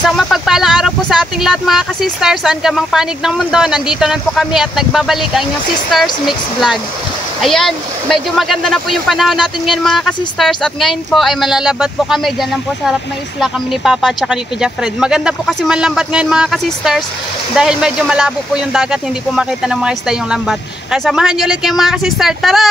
Isang mapagpalang araw po sa ating lahat mga ka-sisters. Saan ka mang panig ng mundo, nandito na po kami at nagbabalik ang inyong Sisters Mix Vlog. Ayan, medyo maganda na po yung panahon natin ngayon mga ka-sisters. At ngayon po ay malalabat po kami. Diyan lang po sa harap ng isla kami ni Papa at saka ni Kuya Fred. Maganda po kasi manlambat ngayon mga ka-sisters. Dahil medyo malabo po yung dagat, hindi po makita ng mga isla yung lambat. Kaya samahan nyo ulit kayo mga ka-sisters. Tara!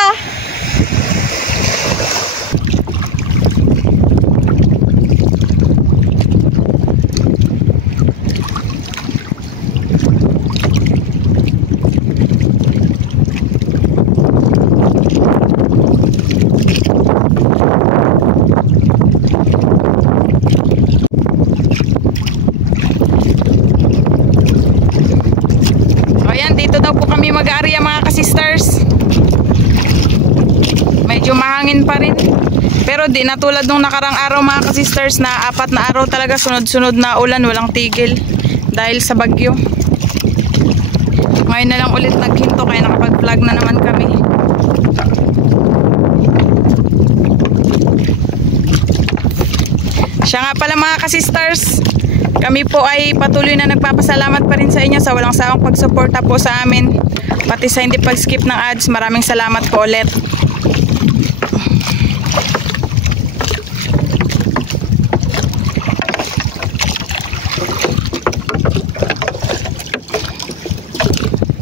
Mag-aarya mga ka-sisters. Medyo mahangin pa rin. Pero di na tulad nung nakarang araw mga ka-sisters na 4 na araw talaga sunod-sunod na ulan, walang tigil dahil sa bagyo. Ngayon na lang ulit naghinto kaya nakapag-vlog na naman kami. Siya nga pala mga ka-sisters, kami po ay patuloy na nagpapasalamat pa rin sa inyo sa walang sawang pagsuporta po sa amin. Pati sa hindi pag-skip ng ads, maraming salamat po ulit.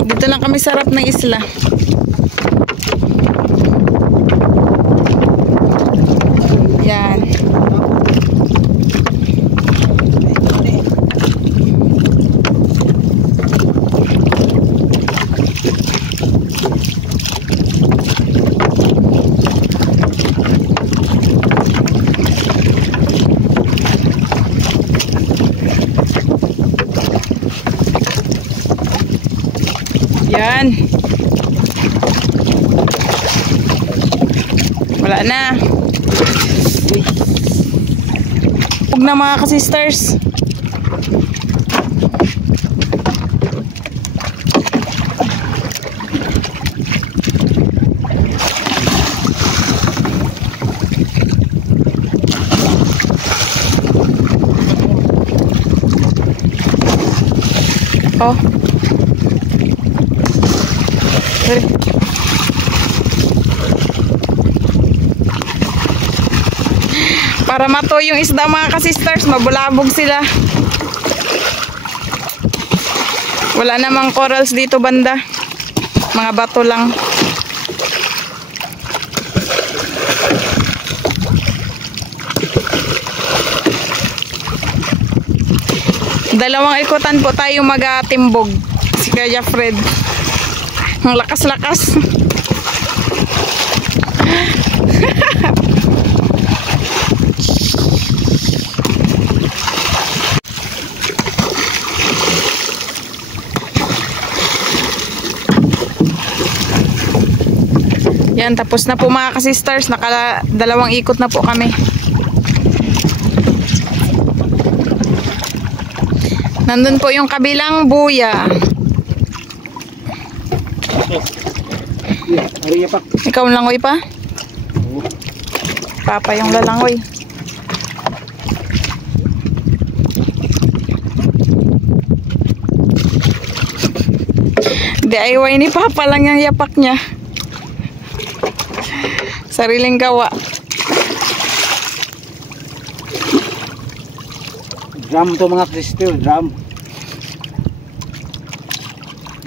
Dito lang kami sa harap ng isla. Yan. Yan. Wala na. Huwag na mga ka-sisters. Oh. Para mato yung isda mga ka-sisters, mabulabog sila. Wala namang corals dito banda, mga bato lang. Dalawang ikutan po tayo mag-timbog. Si Kuya Fred ang lakas-lakas. Yan, tapos na po mga ka-sisters. Dalawang ikot na po kami. Nandun po yung kabilang buya. Ikaw ang langoy pa? Papa yung lalangoy. DIY ni Papa lang yung yapak niya. Sariling gawa. Drum to mga sister, drum.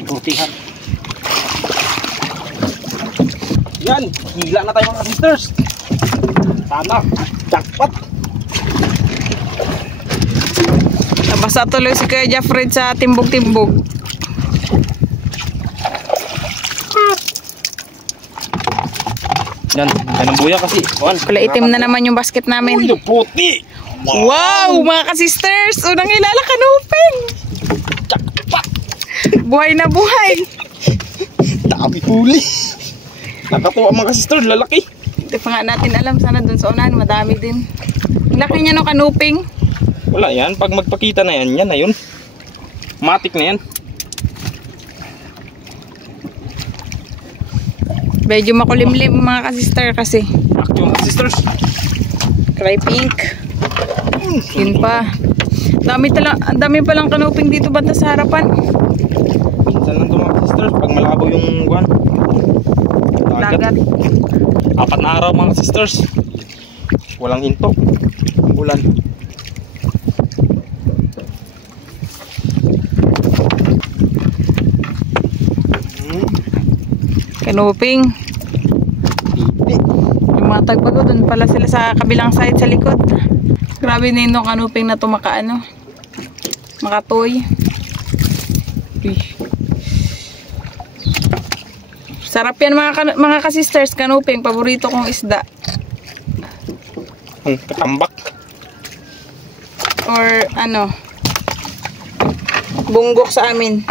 Butihan. Yan, hila na tayo mga sisters. Sana, jackpot. Nabasa tuloy si Kuya Fred sa timbog-timbog. Yan, yan ang buya kasi. Kulay itim na naman yung basket namin. Uy, puti. Wow, mga ka-sisters, unang hilala kanupin. Jackpot. Buhay na buhay. Dami huli. Nakatuwa mga sisters, lalaki. Hindi pa nga natin alam, sana dun sa unahan madami din. Laki niya no kanuping. Wala yan, pag magpakita na yan, yan na yun. Matik na yan. Medyo makulimlim mga ka-sister kasi. Akyo mga sisters. Cry pink. Yun pa. Dami palang kanuping dito banda sa harapan. Minsan lang ito mga sisters, pag malabo yung buwan. Dagat. 4 na araw mga sisters. Walang hinto. Ang ulan. Kanuping. Yung mga tagbago, dun pala sila sa kabilang side sa likod. Grabe na yung kanuping na to makatoy. Sarap yan mga ka-sisters, kanuping. Paborito kong isda. Ang katambak. Or bunggok sa amin.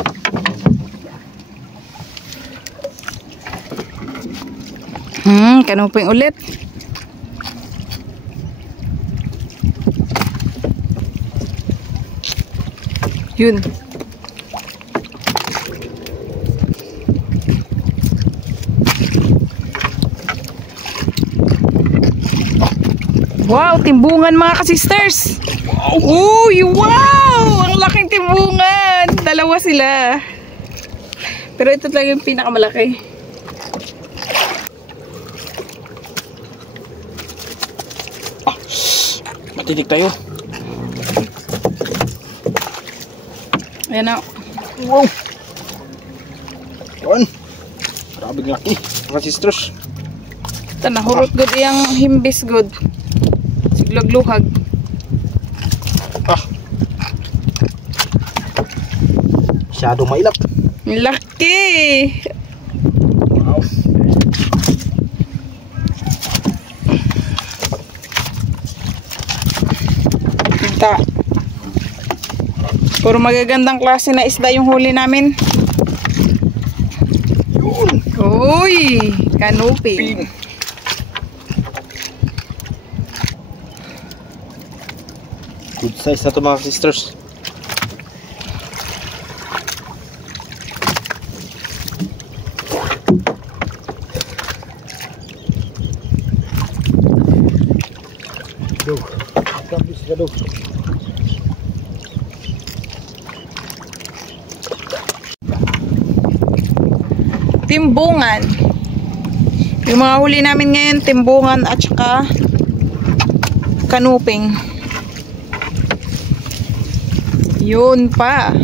Kanuping ulit. Yun. Wow, timbungan mga ka-sisters. Uy, wow! Ang laking timbungan. 2 sila. Pero ito talaga yung pinakamalaki. Matitig tayo. Ayan o. Wow! Yun. Grabe laki. Mga sisters. Ito, nahurot good iyang himbis good. Siglog-luhag. Masyado mailap. Laki! Wow. Kita. Puro magagandang klase na isda yung huli namin. Yun. Uy! Kanuping. Good size na ito mga sisters. Timbungan. Yung mga huli namin ngayon, timbungan at saka kanuping. Yun pa.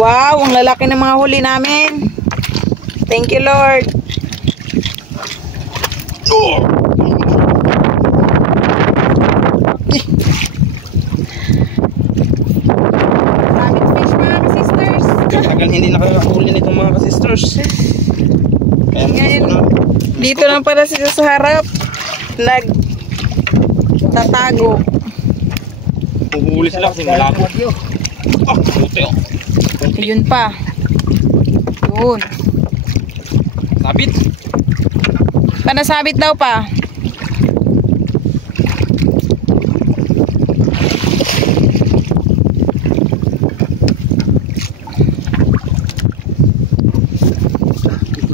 Wow, ang lalaki ng mga huli namin. Thank you, Lord. Daming fish mga ka-sisters. Tagal hindi nakakahuli nitong mga ka-sisters. Kaya ngayon, dito lang para sila sa harap. Nagtatago. Huhuli sila kasi malabo. Puti oh. Yun pa. Yun. Sabit. Panasabit daw pa.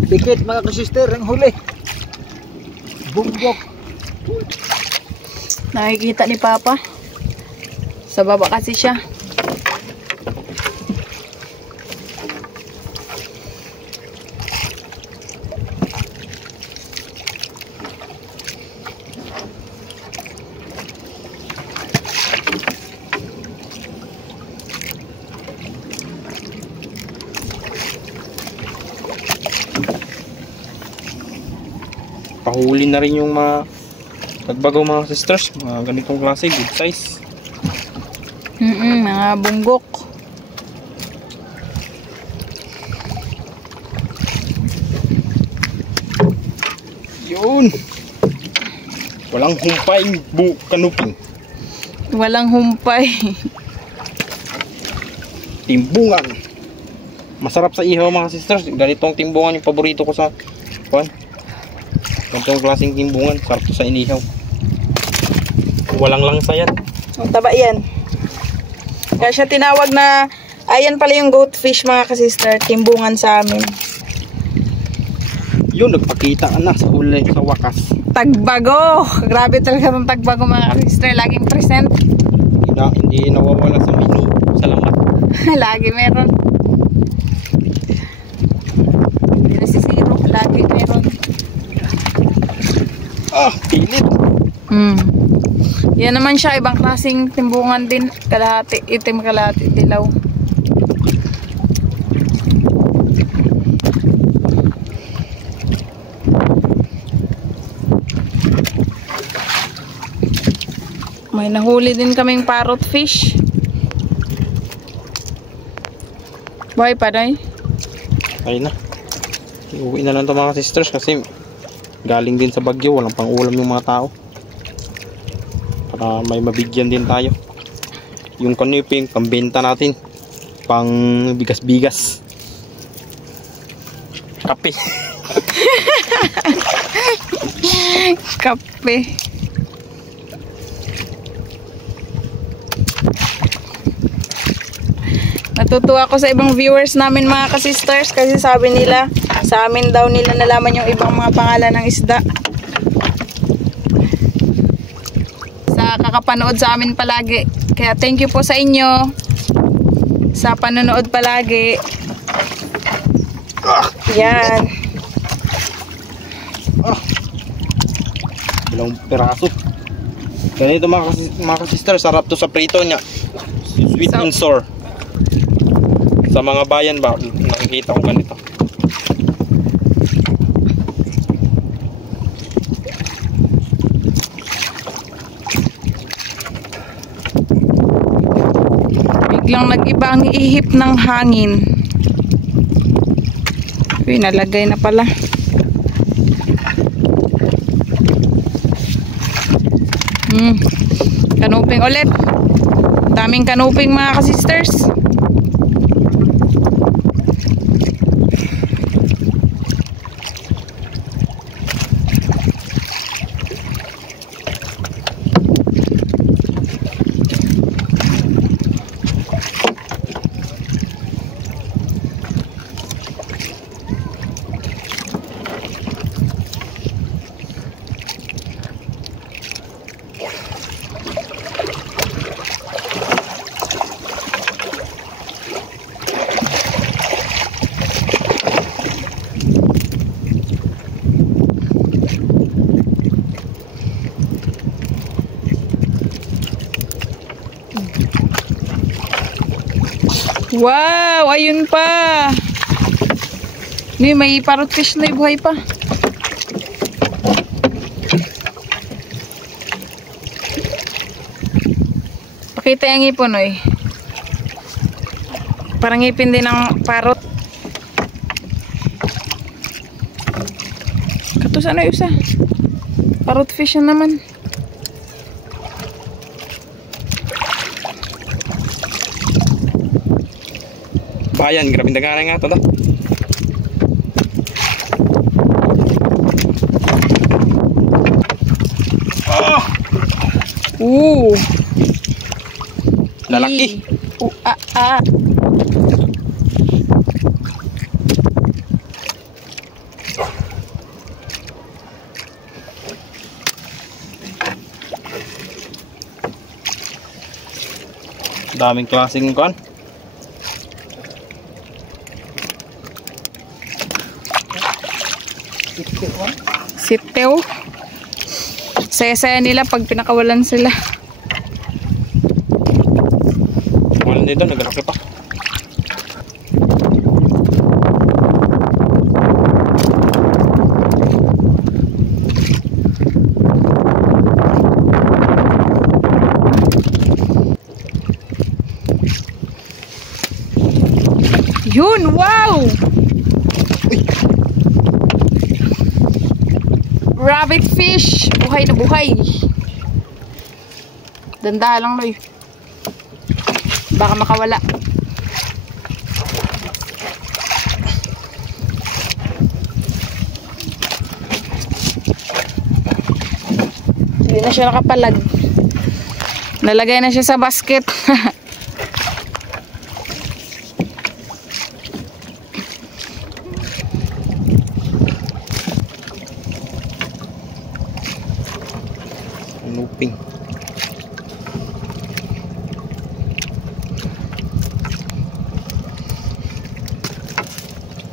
Dikit mga ka-sister ang huli. Bunggok. Nakikita ni Papa. Sa baba kasi siya. Pahuli na rin yung mga nagbagaw mga sisters, mga ganitong klase, good size. Mga bunggok. Yun. Walang humpay kanuping. Walang humpay. Timbungan. Masarap sa ihaw mga sisters. Ganitong timbungan yung paborito ko sa kuwan. Ganitong klaseng timbungan. Sarap to sa inihaw. Walang langsa yan. Ang taba yan. Kaya siya tinawag na, ayan pala yung goatfish mga kasister, timbungan sa amin. Yun, nagpakita ka na sa huli, sa wakas. Tagbago! Grabe talaga itong tagbago mga kasister, laging present. Hindi nawawala sa menu. Salamat. Lagi meron. Hindi nasisiro, lagi meron. Pilit. Yan naman siya, ibang klaseng timbungan din. Kalahati, itim, kalahati, dilaw. May nahuli din kaming parrot fish. Buhay pa, Day? Ayun na. Iuwi na lang ito mga sisters kasi galing din sa Bagyo. Walang pang ulam yung mga tao. Para may mabigyan din tayo. Yung kanuping, pambenta natin. Pang bigas-bigas. Kape. Kape. Natutuwa ako sa ibang viewers namin mga kasisters kasi sabi nila, sa amin daw nila nalaman yung ibang mga pangalan ng isda. Sa kakapanood sa amin palagi. Kaya thank you po sa inyo sa panonood palagi. Yan. Ilang peraso. Ganito mga kasisters, sarap to sa prito niya. Sweet and sour. Sa mga bayan ba, nakikita ko ganito. Biglang nag-iba ang ihip ng hangin. Uy, nalagay na pala. Kanuping ulit. Daming kanuping mga kasisters. Wow, ayun pa. May parrot fish na buhay pa. Pakita yung ipon, oy. Parang ngipin din ng parrot. Katus ano yung isa? Parrot fish na naman. Bayan, grabe dagaran nga ito da. Lalaki. Daming klaseng kan. Sitew. Saya-saya nila pag pinakawalan sila. Walan dito, naglaki pa. Yun, wow! Rabbit fish. Buhay na buhay. Dandahan lang, Loy. Baka makawala. Hindi na siya nakapalag. Nalagay na siya sa basket. Looping.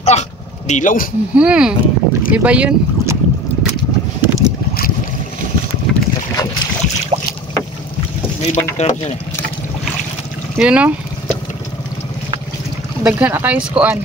Ah! Dilaw! Diba yun? May ibang crabs yan eh. Yun o. Daghan akayos koan.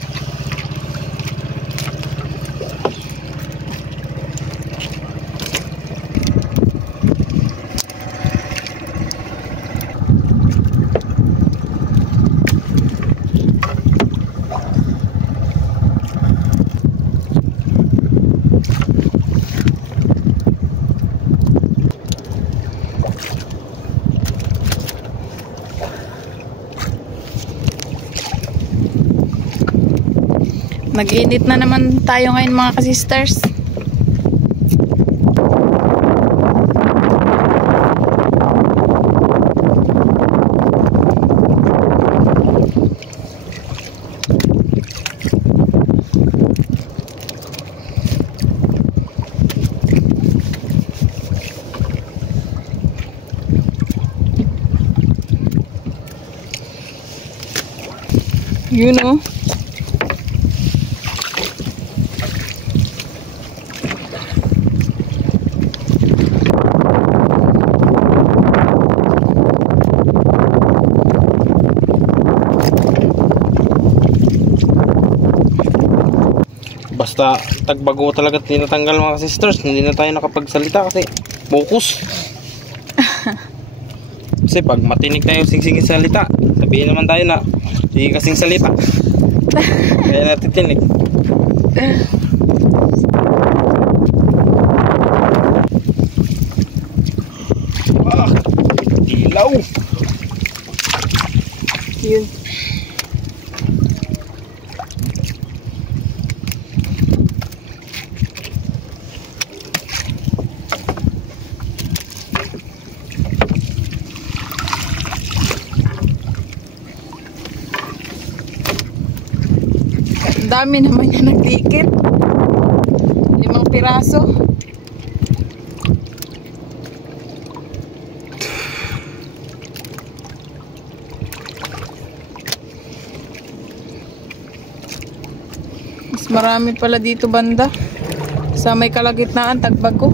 Nag-init na naman tayo ngayon mga ka-sisters. You know. Basta tagbago talaga tinatanggal mga sisters, hindi na tayo nakapagsalita kasi focus. Kasi pag matinig tayo singsingin salita, sabihin naman tayo na hindi kasing salita. Kaya natin tinig. Ah, dilaw. Yun. Dami naman yan nagdikit. 5 piraso. Mas marami pala dito banda. Sa may kalagitnaan, Tagbago.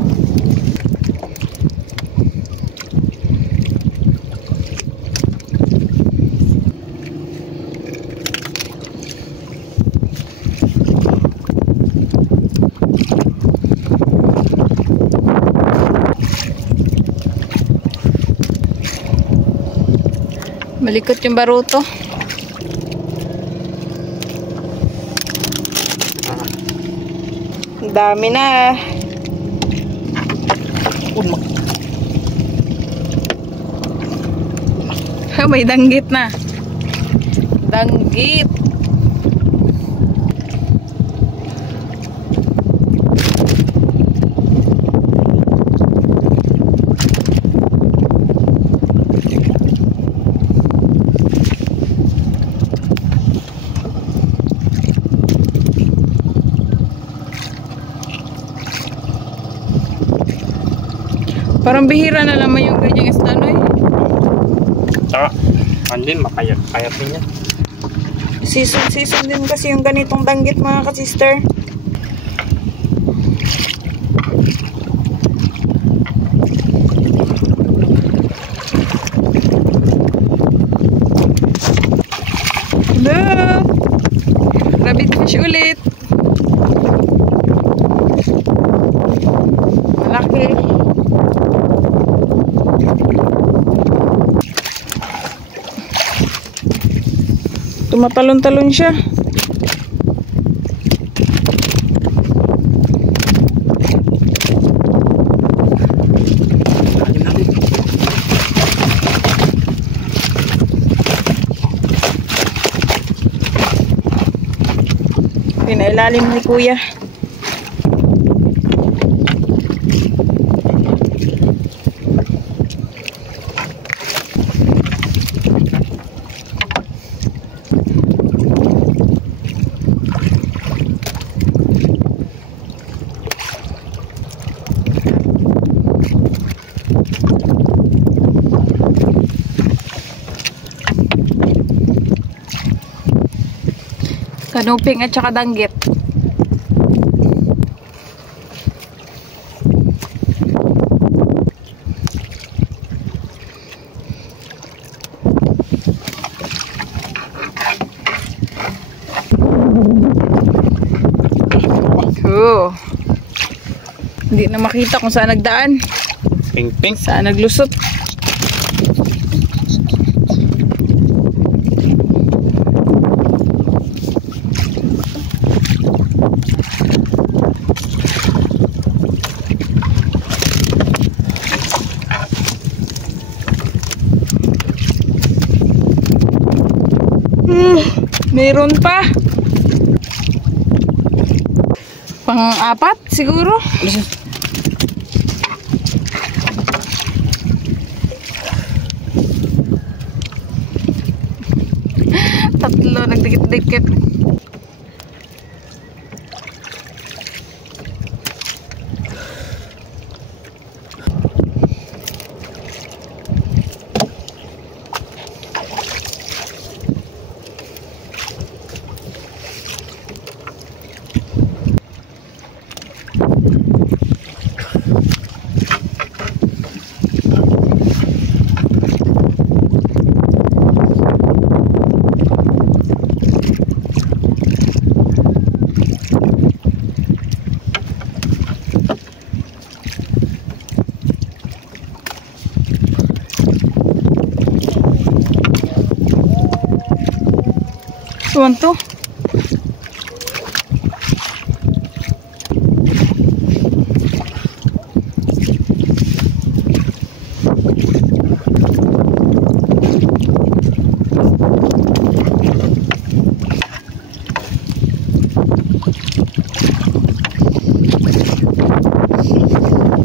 Malikot yung baruto. Ang dami na. May danggit na. Danggit. Parang bihira na naman yung ganyang isda, no eh. Tsaka, andin, makayat-kayat din yan. Season din kasi yung ganitong danggit mga ka-sister. Hello! Rabbit fish ulit. Malaki. Tumatalon-talon siya. ilalim ni kuya. Kanuping at saka danggit. Hindi na makita kung saan nagdaan. Ping-ping. Saan naglusot. Meron pa. Pang-apat siguro. Tatlo nagdikit-dikit. Tuwan to.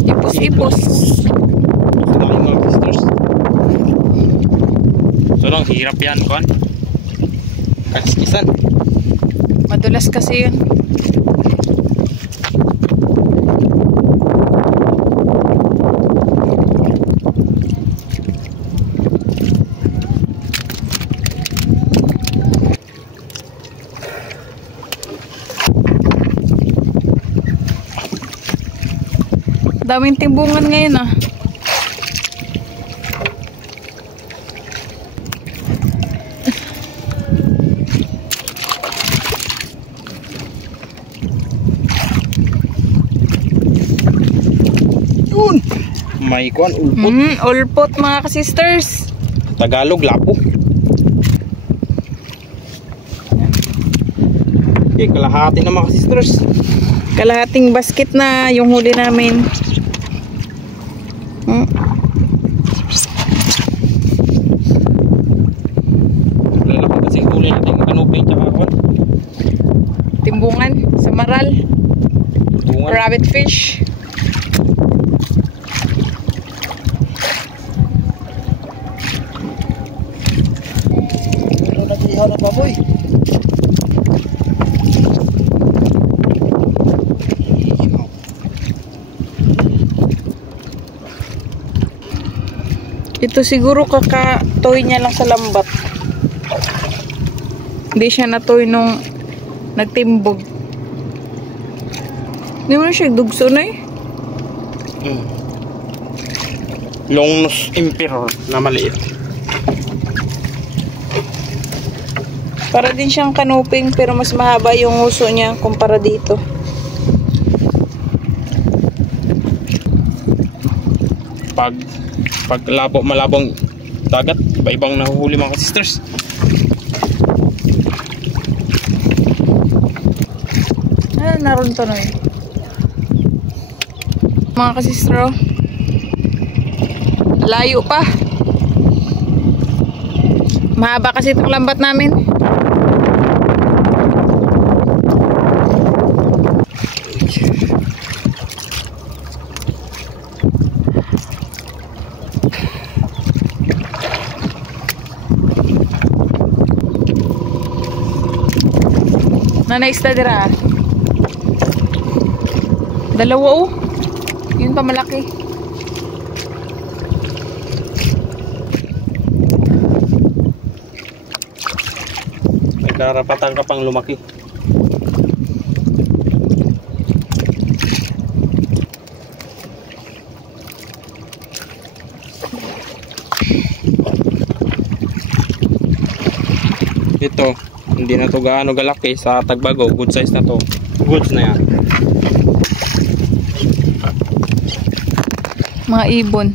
Ipos-ipos. Sila yung mga sisters. So lang, hirap yan, kuan. Kaskisan. Madulas kasi yun. Daming timbungan ngayon ah. May kuan, ulpot. Ulpot mga ka-sisters. Tagalog, lapo. Okay, kalahati na mga sisters. Kalahating basket na yung huli namin. Lalaki kasi huli natin yung kanuping tsaka kuan. Timbungan, samaral, Timbungan. rabbit fish. Ano baboy? Ito siguro kakatoy niya lang sa lambat. Hindi siya natoy nung nagtimbog. Hindi mo na siya dugso na eh. Long nose emperor na maliit. Para din siyang kanuping pero mas mahaba yung uso niya kumpara dito. Pag malabong dagat, iba-ibang nahuhuli mga sisters. Naroon to na eh. Mga kasistro, layo pa. Mahaba kasi itong lambat namin. na isda dira. Dalawa oh. Yun pa malaki. May karapatan ka pang lumaki. Ito, hindi na to gaano galaki sa Tagbago. Good size na to. Goods na yan. Mga ibon.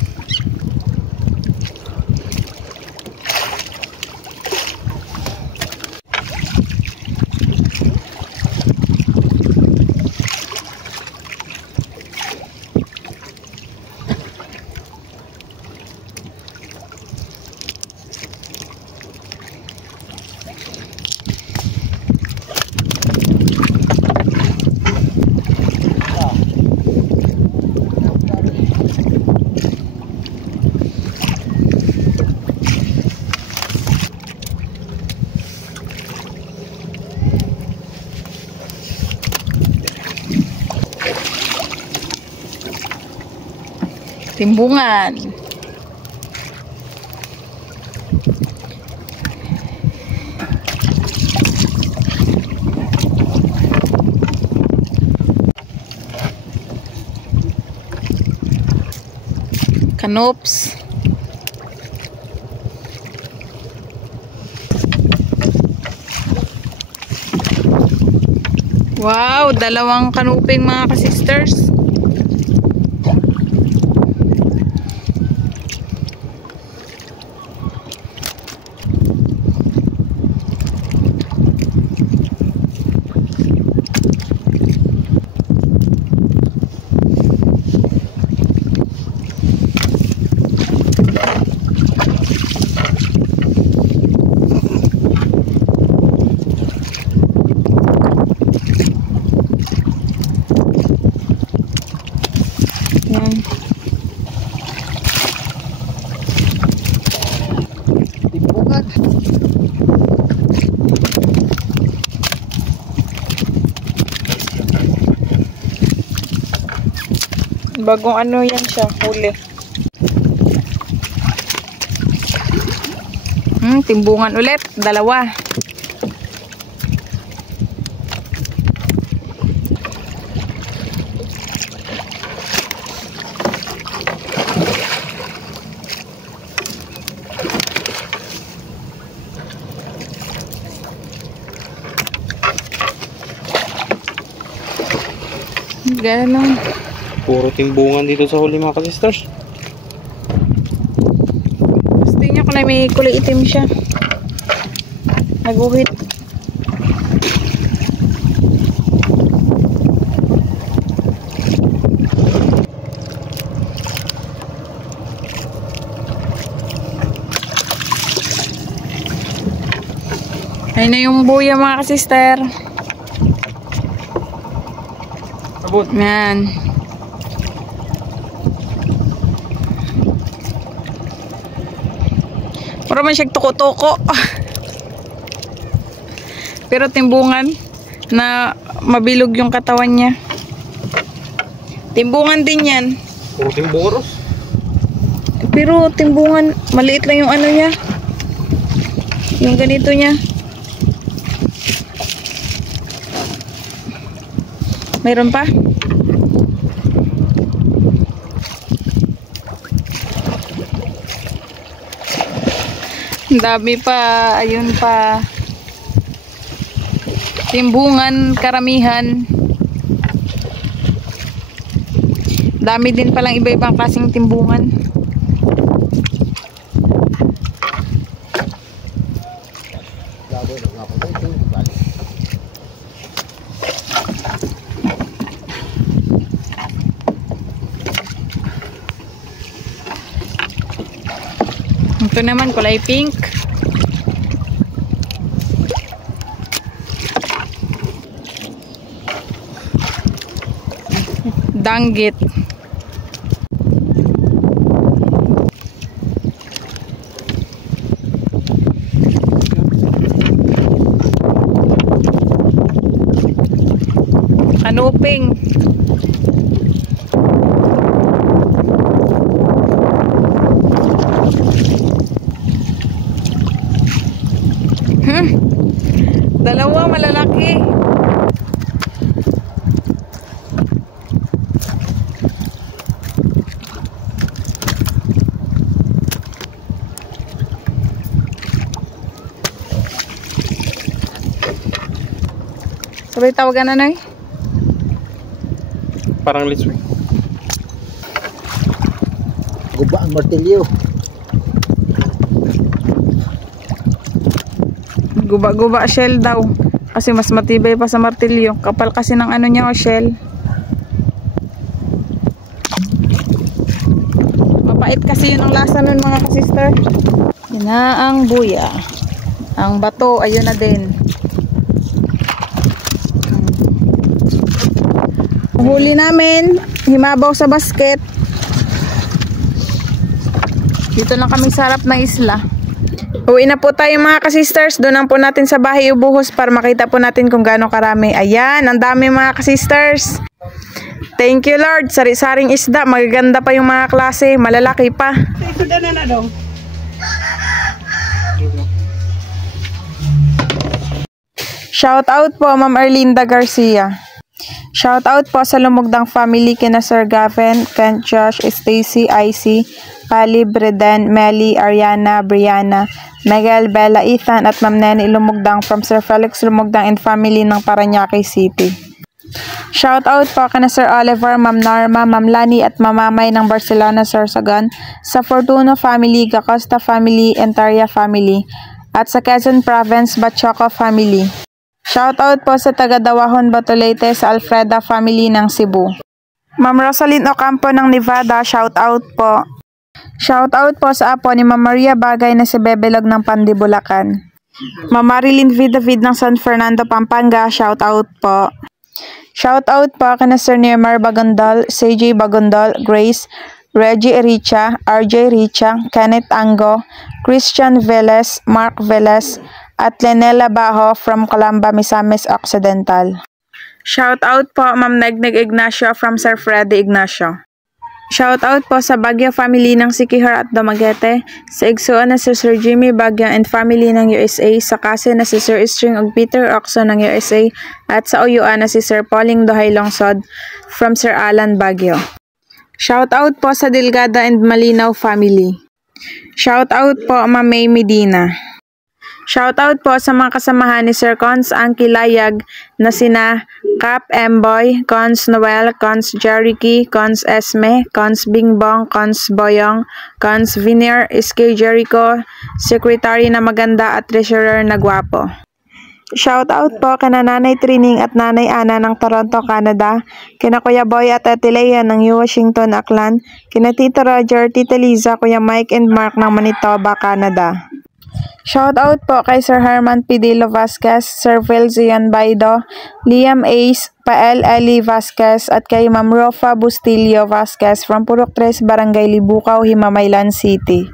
Timbungan. Kanops. Wow, dalawang kanuping mga ka-sisters. Yan. Timbungan. Bagong ano yan siya, huli. Timbungan ulit, dalawa. Ganun. Puro timbungan dito sa huli mga ka-sisters. Gusto niyo kung may kulay itim siya. Naguhit. Ayun na yung buya mga ka-sister. Abot. Yan. Para man siyang tuko-tuko. Pero timbungan na mabilog yung katawan niya. Timbungan din yan. Puro timbungan. Pero timbungan, maliit lang yung ano niya. Yung ganito niya. Mayroon pa? Dami pa, ayun pa. Timbungan, karamihan. Dami din palang iba-ibang klaseng timbungan. Ito naman kulay pink. Danggit. Sabay tawagan na, Noy? Parang liswi. Guba ang martilyo. Guba-guba shell daw. Kasi mas matibay pa sa martilyo. Kapal kasi ng ano niya, shell. Mapait kasi yun ang lasa nun, mga ka-sister. Yun na ang buya. Ang bato, ayun na din. Huli namin, himabaw sa basket. Dito lang kami sa harap ng isla. Uwi na po tayo, mga ka-sisters. Doon lang po natin sa bahay ubuhos para makita po natin kung gaano karami. Ayan, ang dami, mga ka-sisters. Thank you, Lord. Sari-saring isda. Magaganda pa yung mga klase. Malalaki pa. Ito na dong. Shout out po, Ma'am Erlinda Garcia. Shout out po sa Lumugdang family kina Sir Gavin, Kent, Josh, Stacy, Icy, Kali, Breden, Melly, Ariana, Brianna, Miguel, Bella, Ethan at Ma'am Nene Lumugdang from Sir Felix Lumugdang and family ng Parañaque City. Shout out po kina Sir Oliver, Ma'am Norma, Ma'am Lani at Mamamay ng Barcelona, Sorsogon, sa Fortuno family, Gacosta family, Entaria family, at sa Quezon Province, Bachoco family. Shout out po sa taga Dawahon, Batolete sa Alfreda family ng Cebu. Ma'am Rosalyn Ocampo ng Nevada, shout out po. Shout out po sa apo ni Ma'am Maria Bagay na si Bebelog ng Pandibulacan. Ma'am Marilyn Vidavid ng San Fernando, Pampanga, shout out po. Shout out po kina Sir Neymar Bagondol, CJ Bagondol, Grace, Reggie Richa, RJ Richa, Kenneth Ango, Christian Velez, Mark Velez, at Lenela Bajo from Calamba, Misamis Occidental. Shout out po Ma'am Negnig Ignacio from Sir Freddy Ignacio. Shout out po sa Baguio family ng Sikihor at Dumaguete, sa Igsuon na si Sir Jimmy Baguio and family ng USA, sa Kase na si Sir String og Peter Oxo ng USA, at sa Uyuan na si Sir Pauling Dohay Longsod from Sir Alan Baguio. Shout out po sa Delgado and Malinaw family. Shout out po Ma'am May Medina. Shout out po sa mga kasamahan ni Sir Cons Angkilayag na sina Cap Emboy, Cons Noel, Cons Jericky, Cons Esme, Cons Bingbong, Cons Boyong, Cons Vinier, SK Jericho, Secretary na maganda at Treasurer na gwapo. Shout out po kina Nanay Trining at Nanay Ana ng Toronto, Canada, kina Kuya Boy at Ate Leia ng New Washington, Auckland, kina Tito Roger, Tita Liza, Kuya Mike and Mark ng Manitoba, Canada. Shout out po kay Sir Herman Pidilo Vasquez, Sir Phil Zian Baido, Liam Ace, Pael Eli Vasquez at kay Ma'am Rofa Bustilio Vasquez from Purok 3, Barangay Libukaw, Himamaylan City.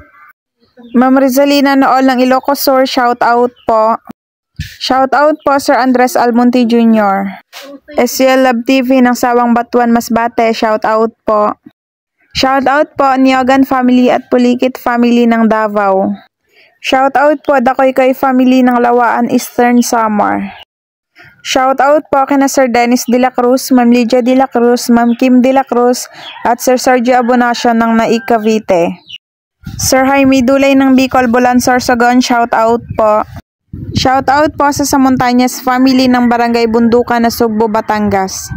Ma'am Rizalina Nool ng Ilocos Sur, shout out po. Shout out po Sir Andres Almonte Jr. SCL Love TV ng Sawang Batuan, Masbate, shout out po. Shout out po Niogan family at Pulikit family ng Davao. Shout out po Dakoy-Koy family ng Lawaan, Eastern Samar. Shout out po kina Sir Dennis De La Cruz, Ma'am Lydia De La Cruz, Ma'am Kim De La Cruz at Sir Sergio Abonacio ng Naik Cavite. Sir Jaime Dulay ng Bicol, Bulan, Sorsogon, shout out po. Shout out po sa Samontañas family ng Barangay Bundukan na Sugbo, Batangas.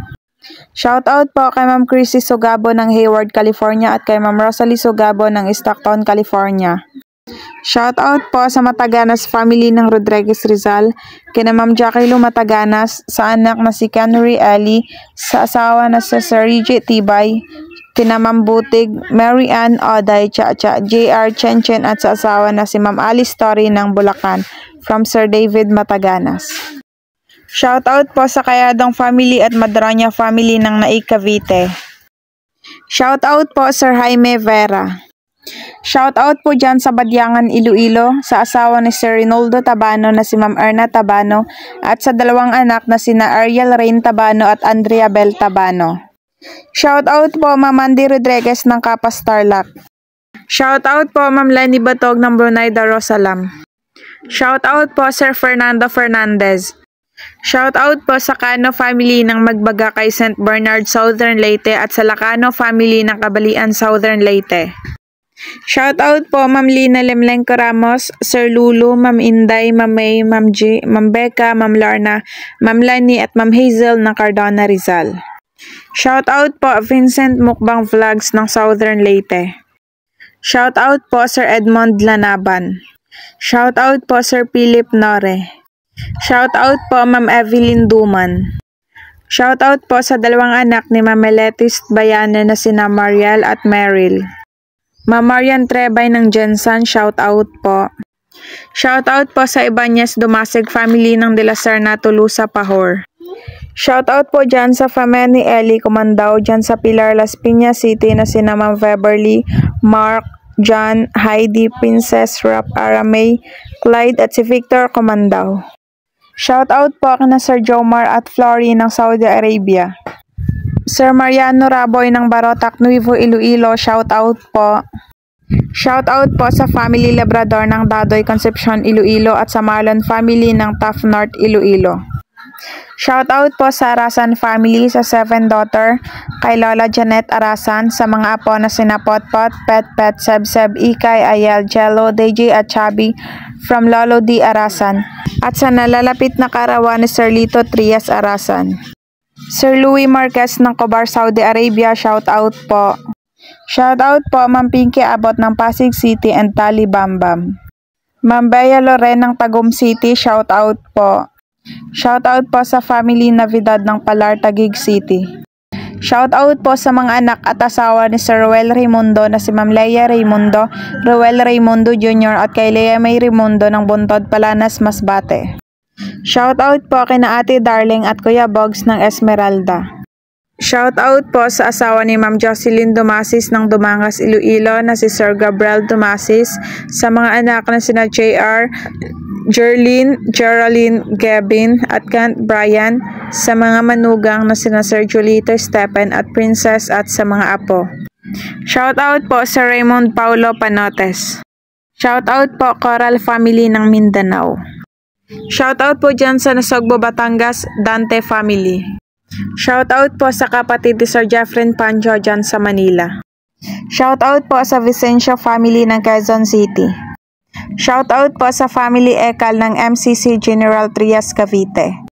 Shout out po kay Ma'am Chrissy Sugabo ng Hayward, California at kay Ma'am Rosalie Sugabo ng Stockton, California. Shout out po sa Mataganas family ng Rodriguez Rizal, kina Ma'am Jacqueline Mataganas, sa anak na si Canary Ali, sa asawa na si Sir Rigi Tibay, kina Ma'am Butig, Mary Ann Oday, Chacha, JR Chenchen at sa asawa na si Ma'am Alice Story ng Bulacan from Sir David Mataganas. Shout out po sa Kayadong family at Madroña family ng Naik Cavite. Shout out po Sir Jaime Vera. Shout out po dyan sa Badyangan, Iloilo, sa asawa ni Sir Rinaldo Tabano na si Ma'am Erna Tabano at sa dalawang anak na sina Ariel Rain Tabano at Andrea Bel Tabano. Shout out po Ma'am Mandy Rodriguez ng Kapas Tarlac. Shout out po Ma'am Lenny Batog ng Brunei Darussalam. Shout out po Sir Fernando Fernandez. Shout out po sa Cano family ng Magbaga kay St. Bernard, Southern Leyte at sa Lacano family ng Kabalian, Southern Leyte. Shoutout po Ma'am Lina Lemlenco Ramos, Sir Lulu, Ma'am Inday, Ma'am May, Ma'am G, Ma'am Becca, Ma'am Lorna, Ma'am Lani at Ma'am Hazel ng Cardona Rizal. Shoutout po Vincent Mukbang Vlogs ng Southern Leyte. Shoutout po Sir Edmond Lanaban. Shoutout po Sir Philip Nore. Shoutout po Ma'am Evelyn Duman. Shoutout po sa dalawang anak ni Ma'am Meletis Bayane na sina Mariel at Meryl. Ma'am Marian Trebay ng Jensan, shoutout po. Shoutout po sa Ibanez Dumasig family ng De La Serna, Tulusa, Pahor. Shoutout po dyan sa family ni Ellie Comandao, dyan sa Pilar Las Piñas City na sina Ma'am Beverly, Mark, John, Heidi, Princess, Rap, Aramay, Clyde at si Victor Comandao. Shoutout po kina Sir Jomar at Flory ng Saudi Arabia. Sir Mariano Raboy ng Barotac, Nuevo Iloilo, shoutout po. Shoutout po sa family Labrador ng Dadoy Concepcion, Iloilo at sa Marlon family ng Taft North, Iloilo. Shoutout po sa Arasan family sa 7 daughter, kay Lola Janet Arasan, sa mga apo na sina Potpot, Pet, Seb, Ikay, Ayel, Jello, DJ at Chubby from Lolo D. Arasan at sa nalalapit na karawan ni Sir Lito Trias Arasan. Sir Louis Marquez ng Cobar, Saudi Arabia, shoutout po. Shoutout po Ma'am Pinky Abot ng Pasig City and Tali Bambam. Ma'am Bea Loren ng Tagum City, shoutout po. Shoutout po sa family Navidad ng Palar, Taguig City. Shoutout po sa mga anak at asawa ni Sir Ruel Raimundo na si Ma'am Leia Raimundo, Ruel Raimundo Jr. at kay Leia May Raimundo ng Buntod, Palanas, Masbate. Shoutout po kina Ate Darling at Kuya Bogs ng Esmeralda. Shoutout po sa asawa ni Ma'am Jocelyn Dumasis ng Dumangas, Iloilo na si Sir Gabriel Dumasis, sa mga anak na sina JR, Jerlyn, Geraldine, Gavin at Kent Brian, sa mga manugang na sina Sir Julito Stephen at Princess at sa mga apo. Shoutout po sa Raymond Paulo Panotes. Shoutout po Coral family ng Mindanao. Shoutout po dyan sa Nasogbo, Batangas, Dante family. Shoutout po sa kapatid ni Sir Jeffrey Pancho dyan sa Manila. Shoutout po sa Vicencio family ng Quezon City. Shoutout po sa family Ekal ng MCC General Trias, Cavite.